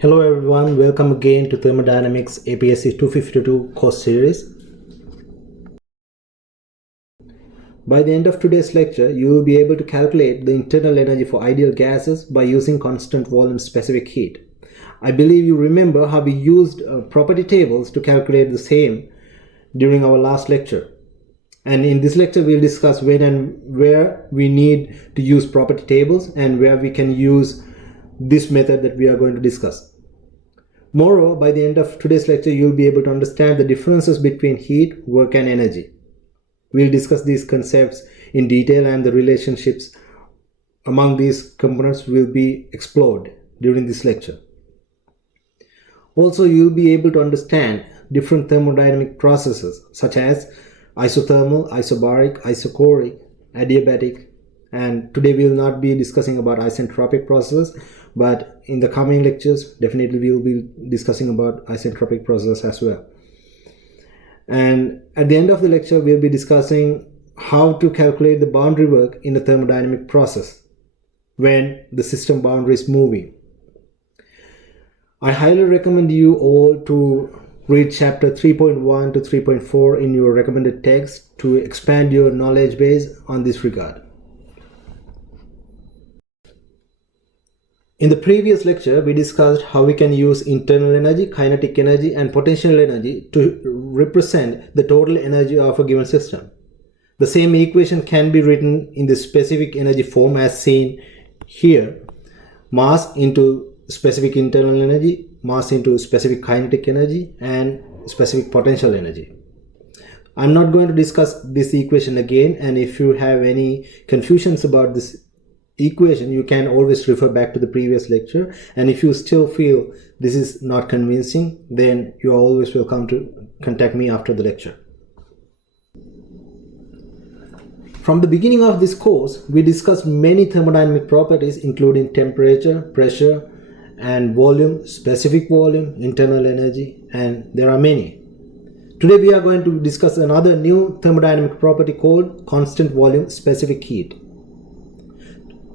Hello everyone, welcome again to Thermodynamics APSC 252 course series. By the end of today's lecture, you will be able to calculate the internal energy for ideal gases by using constant volume specific heat. I believe you remember how we used property tables to calculate the same during our last lecture. And in this lecture, we'll discuss when and where we need to use property tables and where we can use this method that we are going to discuss. Moreover, by the end of today's lecture, you'll be able to understand the differences between heat, work, and energy. We'll discuss these concepts in detail, and the relationships among these components will be explored during this lecture. Also, you'll be able to understand different thermodynamic processes such as isothermal, isobaric, isochoric, adiabatic, and today we will not be discussing about isentropic processes, but in the coming lectures definitely we will be discussing about isentropic processes as well. And at the end of the lecture we'll be discussing how to calculate the boundary work in a thermodynamic process when the system boundary is moving. I highly recommend you all to read chapter 3.1 to 3.4 in your recommended text to expand your knowledge base on this regard. In the previous lecture, we discussed how we can use internal energy, kinetic energy, and potential energy to represent the total energy of a given system. The same equation can be written in the specific energy form as seen here. Mass into specific internal energy, mass into specific kinetic energy, and specific potential energy. I'm not going to discuss this equation again, and if you have any confusions about this equation, you can always refer back to the previous lecture, and if you still feel this is not convincing, then you are always welcome to contact me after the lecture. From the beginning of this course, we discussed many thermodynamic properties including temperature, pressure, and volume, specific volume, internal energy, and there are many. Today we are going to discuss another new thermodynamic property called constant volume specific heat.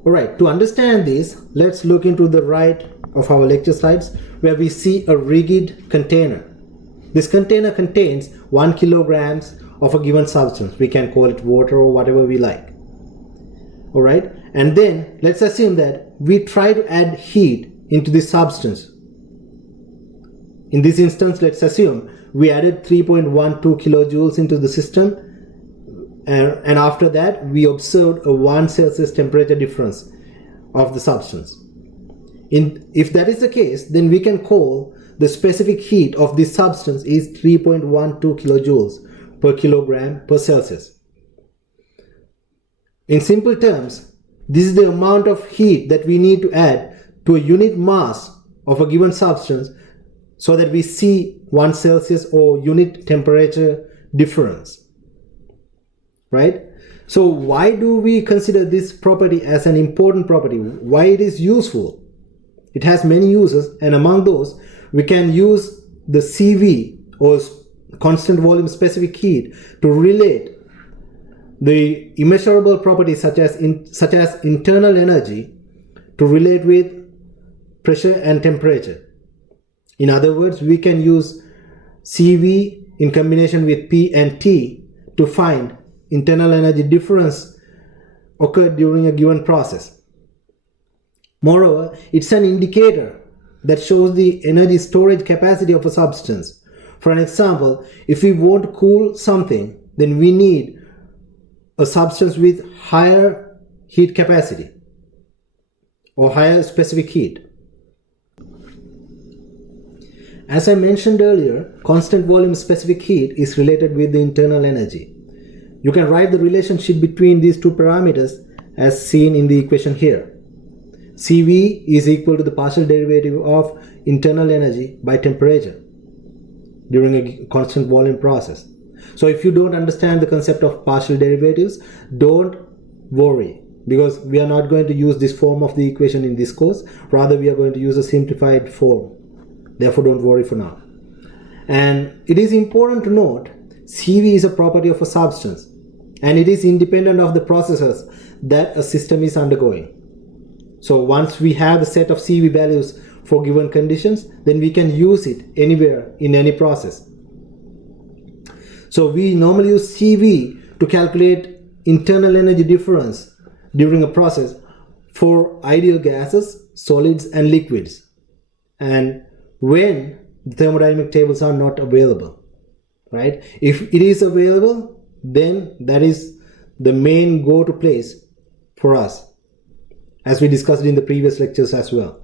Alright, to understand this, let's look into the right of our lecture slides where we see a rigid container. This container contains 1 kilograms of a given substance. We can call it water or whatever we like. Alright, and then let's assume that we try to add heat into this substance. In this instance, let's assume we added 3.12 kilojoules into the system. And after that we observed a 1 Celsius temperature difference of the substance. If that is the case, then we can call the specific heat of this substance is 3.12 kilojoules per kilogram per Celsius. In simple terms, this is the amount of heat that we need to add to a unit mass of a given substance so that we see 1 Celsius or unit temperature difference. Right? So why do we consider this property as an important property? Why it is useful? It has many uses, and among those we can use the CV or constant volume specific heat to relate the immeasurable properties such as internal energy to relate with pressure and temperature. In other words, we can use CV in combination with P and T to find internal energy difference occurred during a given process. Moreover, it's an indicator that shows the energy storage capacity of a substance. For an example, if we want to cool something, then we need a substance with higher heat capacity or higher specific heat. As I mentioned earlier, constant volume specific heat is related with the internal energy. You can write the relationship between these two parameters as seen in the equation here. CV is equal to the partial derivative of internal energy by temperature during a constant volume process. So if you don't understand the concept of partial derivatives, don't worry, because we are not going to use this form of the equation in this course. Rather, we are going to use a simplified form. Therefore, don't worry for now. And it is important to note, CV is a property of a substance, and it is independent of the processes that a system is undergoing. So once we have the set of CV values for given conditions, then we can use it anywhere in any process. So we normally use CV to calculate internal energy difference during a process for ideal gases, solids and liquids, and when the thermodynamic tables are not available, right? If it is available, then that is the main go-to place for us, as we discussed in the previous lectures as well.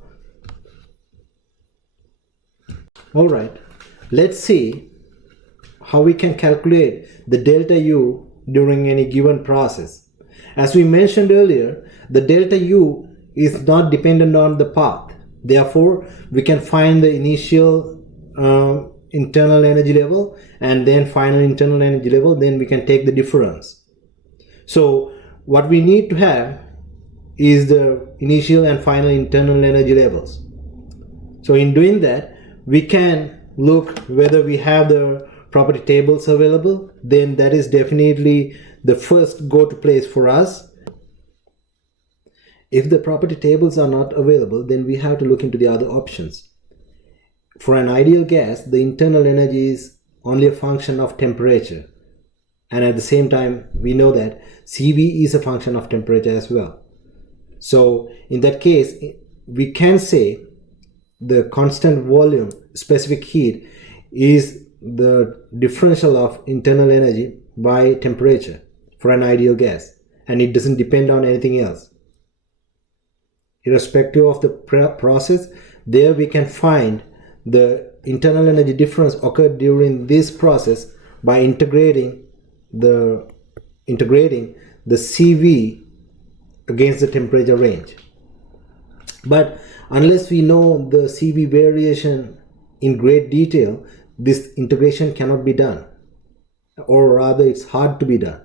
All right, let's see how we can calculate the delta U during any given process. As we mentioned earlier, the delta U is not dependent on the path. Therefore, we can find the initial internal energy level and then final internal energy level, then we can take the difference. So what we need to have is the initial and final internal energy levels. So in doing that, we can look whether we have the property tables available. Then that is definitely the first go-to place for us. If the property tables are not available, then we have to look into the other options. For an ideal gas, the internal energy is only a function of temperature, and at the same time we know that CV is a function of temperature as well. So in that case, we can say the constant volume specific heat is the differential of internal energy by temperature for an ideal gas, and it doesn't depend on anything else. Irrespective of the process, there we can find the internal energy difference occurred during this process by integrating the CV against the temperature range. But unless we know the CV variation in great detail, this integration cannot be done, or rather it's hard to be done.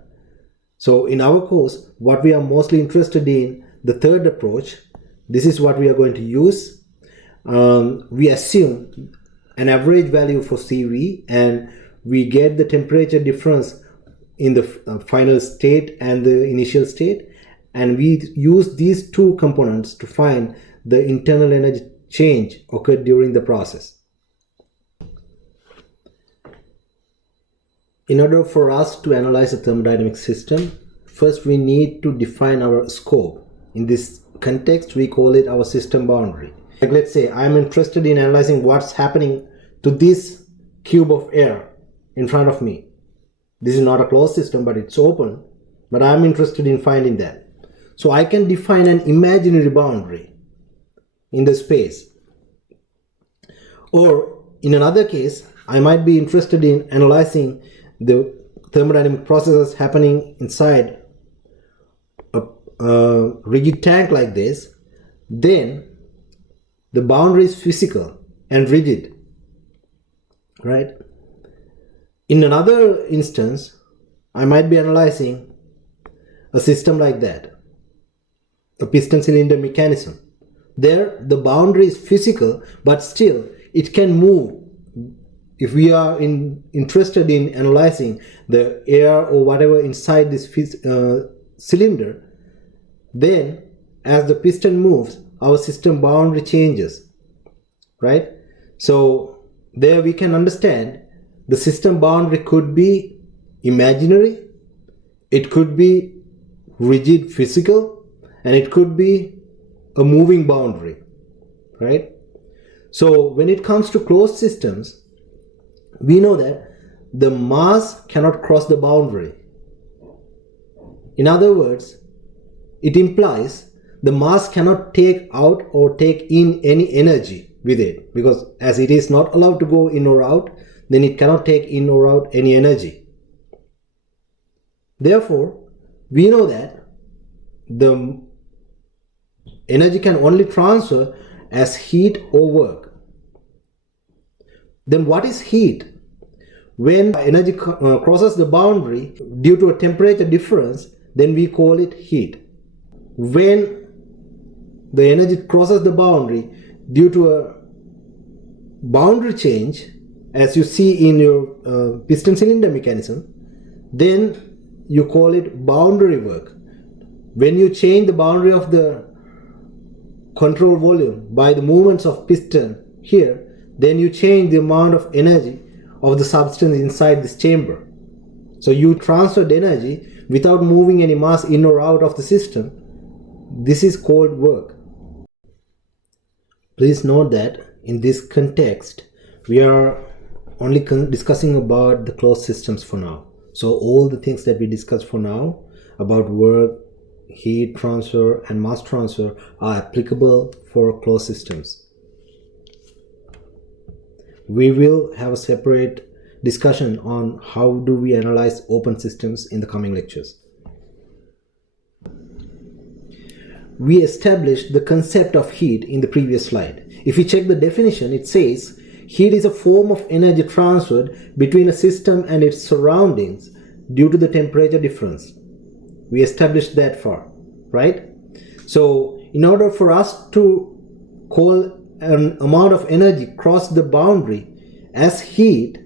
So in our course, what we are mostly interested in, the third approach, this is what we are going to use. We assume an average value for CV, and we get the temperature difference in the final state and the initial state, and we use these two components to find the internal energy change occurred during the process. In order for us to analyze a thermodynamic system, first we need to define our scope. In this context, we call it our system boundary. Like, let's say I'm interested in analyzing what's happening to this cube of air in front of me. This is not a closed system, but it's open, but I'm interested in finding that. So I can define an imaginary boundary in the space. Or in another case, I might be interested in analyzing the thermodynamic processes happening inside a rigid tank like this. Then the boundary is physical and rigid, right? In another instance, I might be analyzing a system like that, a piston cylinder mechanism. There the boundary is physical, but still it can move. If we are interested in analyzing the air or whatever inside this cylinder, then as the piston moves, our system boundary changes, right? So there we can understand the system boundary could be imaginary, it could be rigid physical, and it could be a moving boundary, right? So when it comes to closed systems, we know that the mass cannot cross the boundary. In other words, it implies the mass cannot take out or take in any energy with it, because as it is not allowed to go in or out, then it cannot take in or out any energy. Therefore, we know that the energy can only transfer as heat or work. Then what is heat? When energy crosses the boundary due to a temperature difference, then we call it heat. When the energy crosses the boundary due to a boundary change, as you see in your piston cylinder mechanism, then you call it boundary work. When you change the boundary of the control volume by the movements of piston here, then you change the amount of energy of the substance inside this chamber. So you transferred energy without moving any mass in or out of the system. This is called work. Please note that in this context, we are only discussing about the closed systems for now. So all the things that we discussed for now about work, heat transfer and mass transfer are applicable for closed systems. We will have a separate discussion on how do we analyze open systems in the coming lectures. We established the concept of heat in the previous slide. If you check the definition, it says heat is a form of energy transferred between a system and its surroundings due to the temperature difference. We established that far, right? So in order for us to call an amount of energy cross the boundary as heat,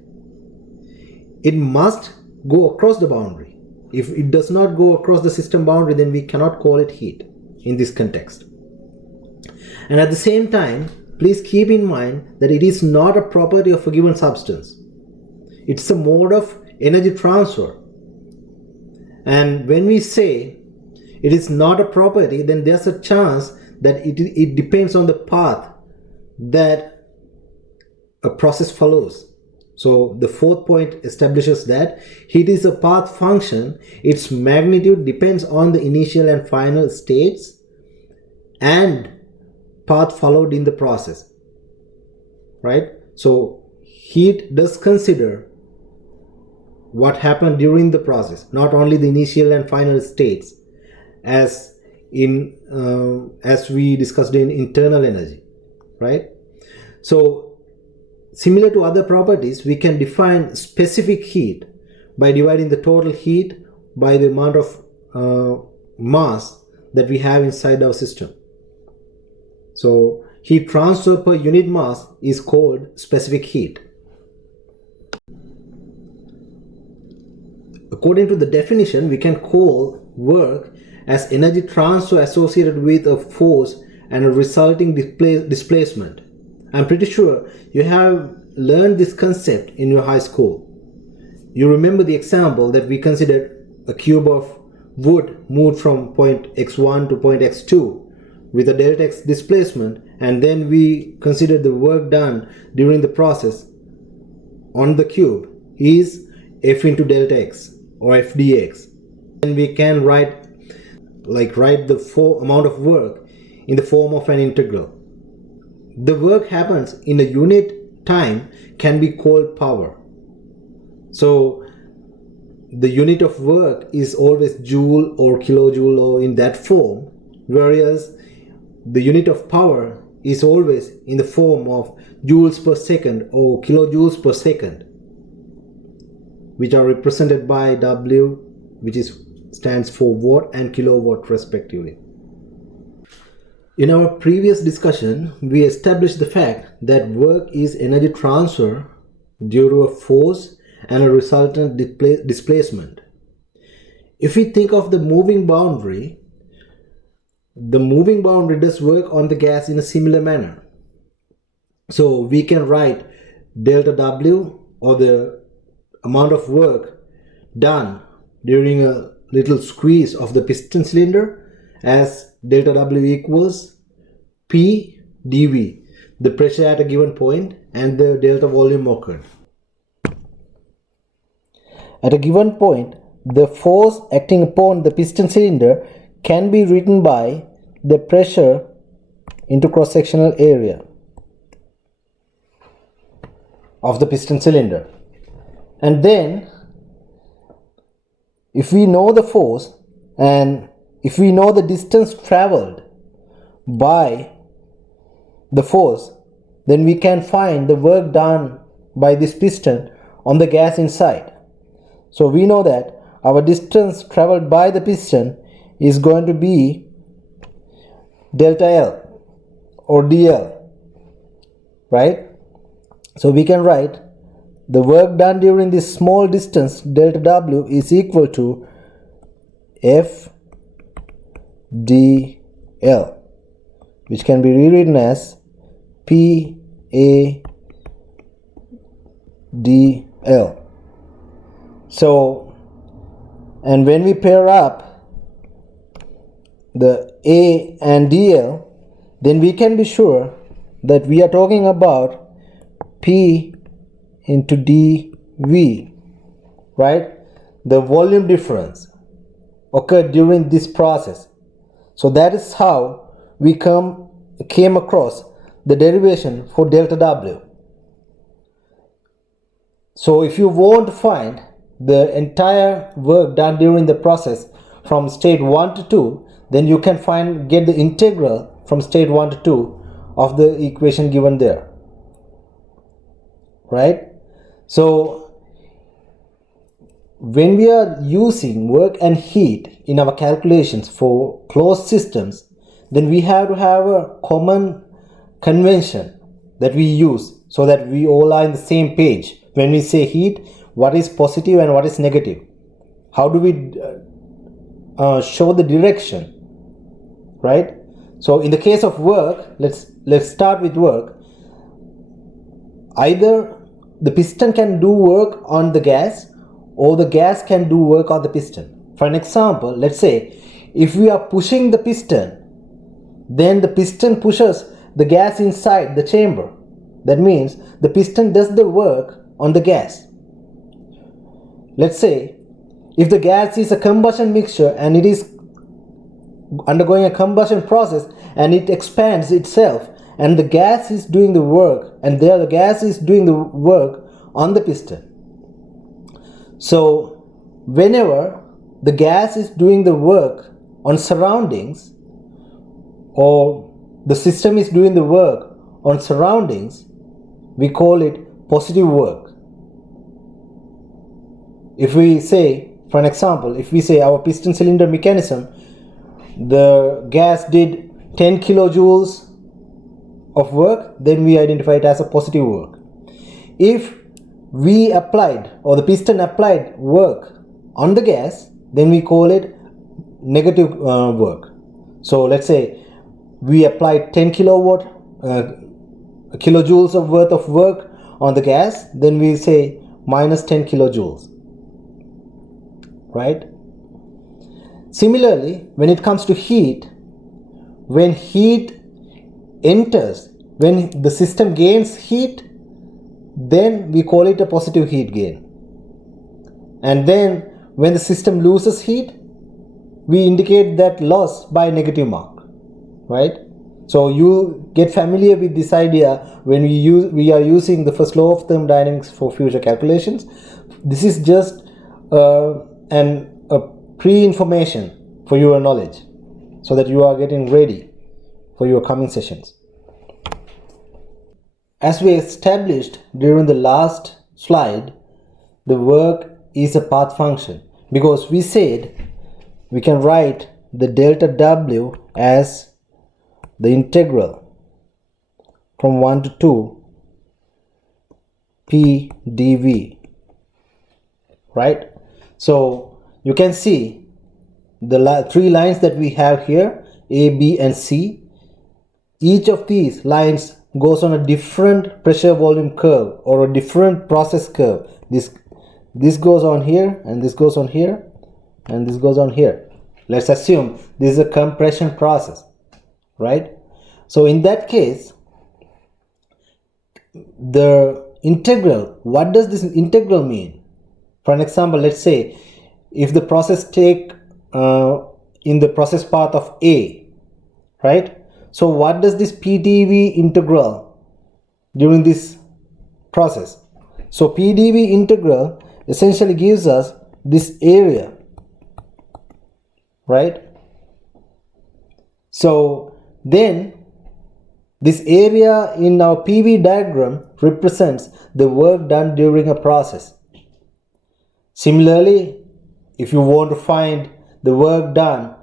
it must go across the boundary. If it does not go across the system boundary, then we cannot call it heat in this context. And at the same time, please keep in mind that it is not a property of a given substance. It's a mode of energy transfer. And when we say it is not a property, then there's a chance that it depends on the path that a process follows. So the fourth point establishes that heat is a path function. Its magnitude depends on the initial and final states and path followed in the process, right? So heat does consider what happened during the process, not only the initial and final states, as we discussed in internal energy, right? So similar to other properties, we can define specific heat by dividing the total heat by the amount of mass that we have inside our system. So heat transfer per unit mass is called specific heat. According to the definition, we can call work as energy transfer associated with a force and a resulting displacement. I'm pretty sure you have learned this concept in your high school. You remember the example that we considered a cube of wood moved from point x1 to point x2 with a delta x displacement, and then we considered the work done during the process on the cube is F into delta x or F dx. And we can write the amount of work in the form of an integral. The work happens in a unit time can be called power. So the unit of work is always joule or kilojoule or in that form, whereas the unit of power is always in the form of joules per second or kilojoules per second, which are represented by W, which stands for watt and kilowatt respectively. In our previous discussion, we established the fact that work is energy transfer due to a force and a resultant displacement. If we think of the moving boundary does work on the gas in a similar manner. So we can write delta W, or the amount of work done during a little squeeze of the piston cylinder, as delta W equals P dV, the pressure at a given point and the delta volume occurred. At a given point, the force acting upon the piston cylinder can be written by the pressure into cross-sectional area of the piston cylinder. And then if we know the force and if we know the distance traveled by the force, then we can find the work done by this piston on the gas inside. So we know that our distance traveled by the piston is going to be delta L or dl, right? So we can write the work done during this small distance delta W is equal to F dl, which can be rewritten as PADL. So, and when we pair up the A and DL, then we can be sure that we are talking about P into dV, right? The volume difference occurred during this process. So that is how we came across the derivation for delta W. So if you want to find the entire work done during the process from state 1 to 2, then you can get the integral from state 1 to 2 of the equation given there, right? So when we are using work and heat in our calculations for closed systems, then we have to have a common convention that we use so that we all are in the same page. When we say heat, what is positive and what is negative? How do we show the direction, right? So in the case of work, let's start with work. Either the piston can do work on the gas, or the gas can do work on the piston. For an example, let's say if we are pushing the piston, then the piston pushes the gas inside the chamber. That means the piston does the work on the gas. Let's say if the gas is a combustion mixture and it is undergoing a combustion process and it expands itself, and the gas is doing the work, and there the gas is doing the work on the piston. So whenever the gas is doing the work on surroundings, or the system is doing the work on surroundings, we call it positive work. If we say, for an example, if we say our piston cylinder mechanism, the gas did 10 kilojoules of work, then we identify it as a positive work. If we applied, or the piston applied work on the gas, then we call it negative work. So let's say we applied 10 kilojoules of worth of work on the gas, then we say minus 10 kilojoules, right? Similarly, when it comes to heat, when heat enters, when the system gains heat, then we call it a positive heat gain. And then when the system loses heat, we indicate that loss by negative mark, right? So you get familiar with this idea when we are using the first law of thermodynamics for future calculations. This is just a pre-information for your knowledge, so that you are getting ready for your coming sessions. As we established during the last slide, the work is a path function, because we said we can write the delta W as the integral from 1 to 2 P dV, right? So you can see the three lines that we have here, A, B and C. Each of these lines goes on a different pressure volume curve, or a different process curve. This goes on here, and this goes on here, and this goes on here. Let's assume this is a compression process, right? So in that case, the integral, what does this integral mean? For an example, let's say if the process take in the process path of A, right? So what does this PdV integral during this process? So PdV integral essentially gives us this area, right? So then this area in our PV diagram represents the work done during a process. Similarly, if you want to find the work done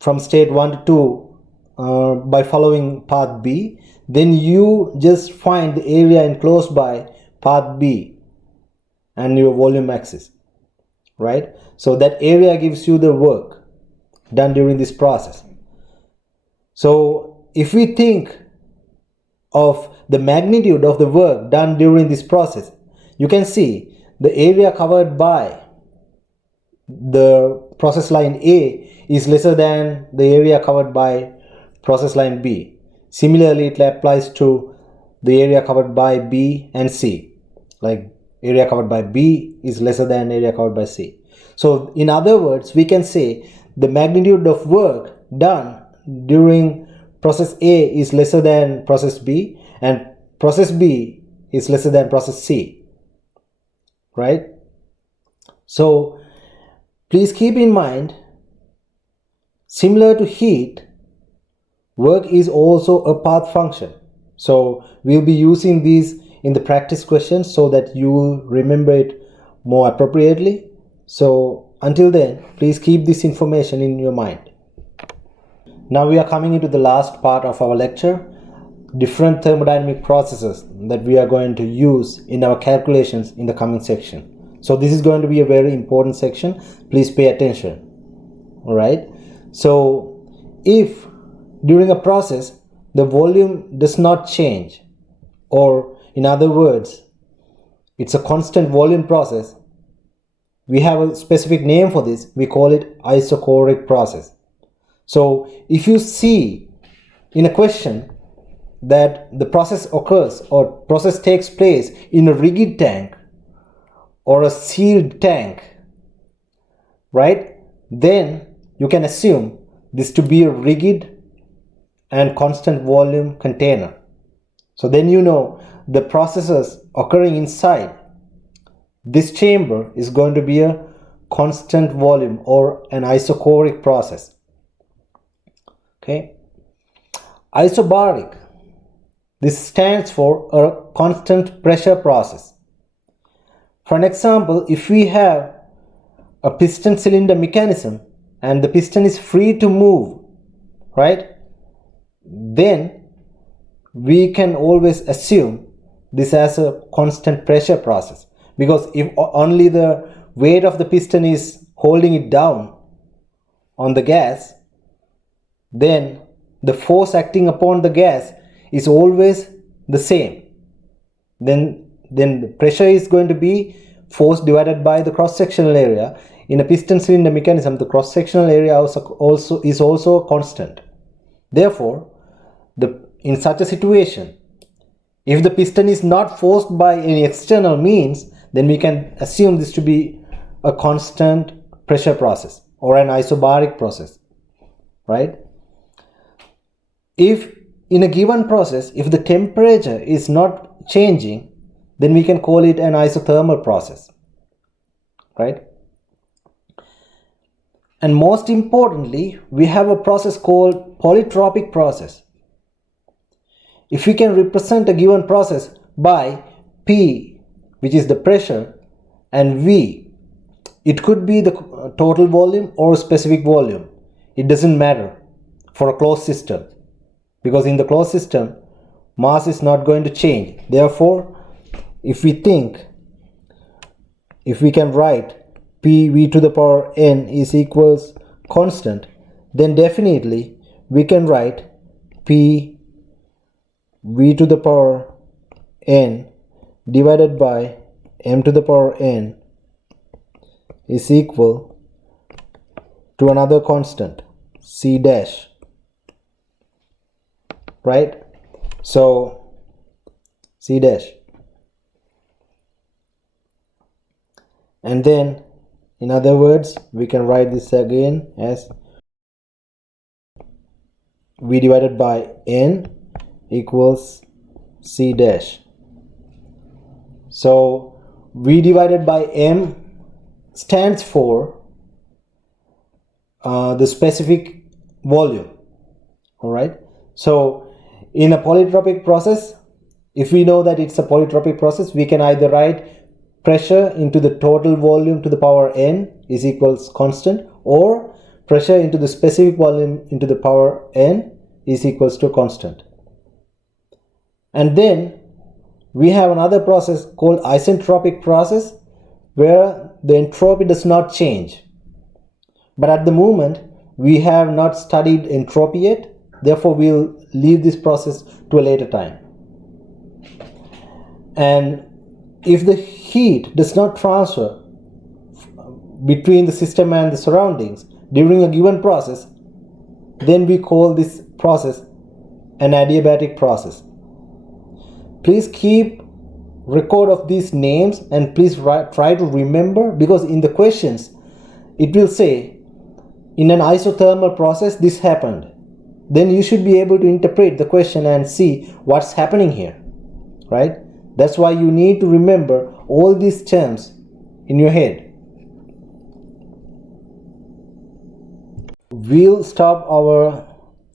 from state 1 to 2 by following path B, then you just find the area enclosed by path B and your volume axis, right? So that area gives you the work done during this process. So if we think of the magnitude of the work done during this process, you can see the area covered by the process line A is lesser than the area covered by process line B. Similarly, it applies to the area covered by B and C. Like area covered by B is lesser than area covered by C. So in other words, we can say the magnitude of work done during process A is lesser than process B, and process B is lesser than process C, right? So please keep in mind, similar to heat, work is also a path function. So we'll be using these in the practice questions so that you will remember it more appropriately. So until then, please keep this information in your mind. Now we are coming into the last part of our lecture, different thermodynamic processes that we are going to use in our calculations in the coming section. So this is going to be a very important section. Please pay attention. All right. So if during a process the volume does not change, or in other words, it's a constant volume process, we have a specific name for this. We call it isochoric process. So if you see in a question that the process occurs or process takes place in a rigid tank or a sealed tank, right, then you can assume this to be a rigid and constant volume container. So then you know the processes occurring inside this chamber is going to be a constant volume or an isochoric process. Okay. Isobaric, this stands for a constant pressure process. For an example, if we have a piston cylinder mechanism and the piston is free to move, right, then we can always assume this as a constant pressure process, because if only the weight of the piston is holding it down on the gas, then the force acting upon the gas is always the same. Then the pressure is going to be force divided by the cross-sectional area. In a piston cylinder mechanism, the cross-sectional area is also constant. Therefore, in such a situation, if the piston is not forced by any external means, then we can assume this to be a constant pressure process or an isobaric process, right? If in a given process, if the temperature is not changing, then we can call it an isothermal process, right? And most importantly, we have a process called polytropic process. If we can represent a given process by P, which is the pressure, and V, it could be the total volume or specific volume. It doesn't matter for a closed system, because in the closed system, mass is not going to change. Therefore, if we can write PV to the power n is equals constant, then definitely we can write P V to the power n divided by m to the power n is equal to another constant, C dash, right? So C dash, and then in other words we can write this again as V divided by n equals C dash. So V divided by m stands for the specific volume. All right. So in a polytropic process, if we know that it's a polytropic process, we can either write pressure into the total volume to the power n is equals constant, or pressure into the specific volume into the power n is equals to constant. And then we have another process called isentropic process, where the entropy does not change. But at the moment we have not studied entropy yet, Therefore, we'll leave this process to a later time. And if the heat does not transfer between the system and the surroundings during a given process, then we call this process an adiabatic process. Please keep record of these names and please try to remember, because in the questions it will say in an isothermal process this happened. Then you should be able to interpret the question and see what's happening here, right? That's why you need to remember all these terms in your head. We'll stop our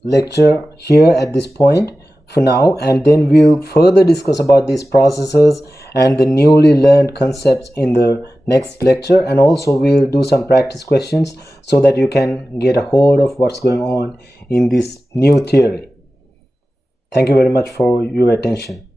lecture here at this point for now, and then we'll further discuss about these processes and the newly learned concepts in the next lecture, and also we'll do some practice questions so that you can get a hold of what's going on in this new theory. Thank you very much for your attention.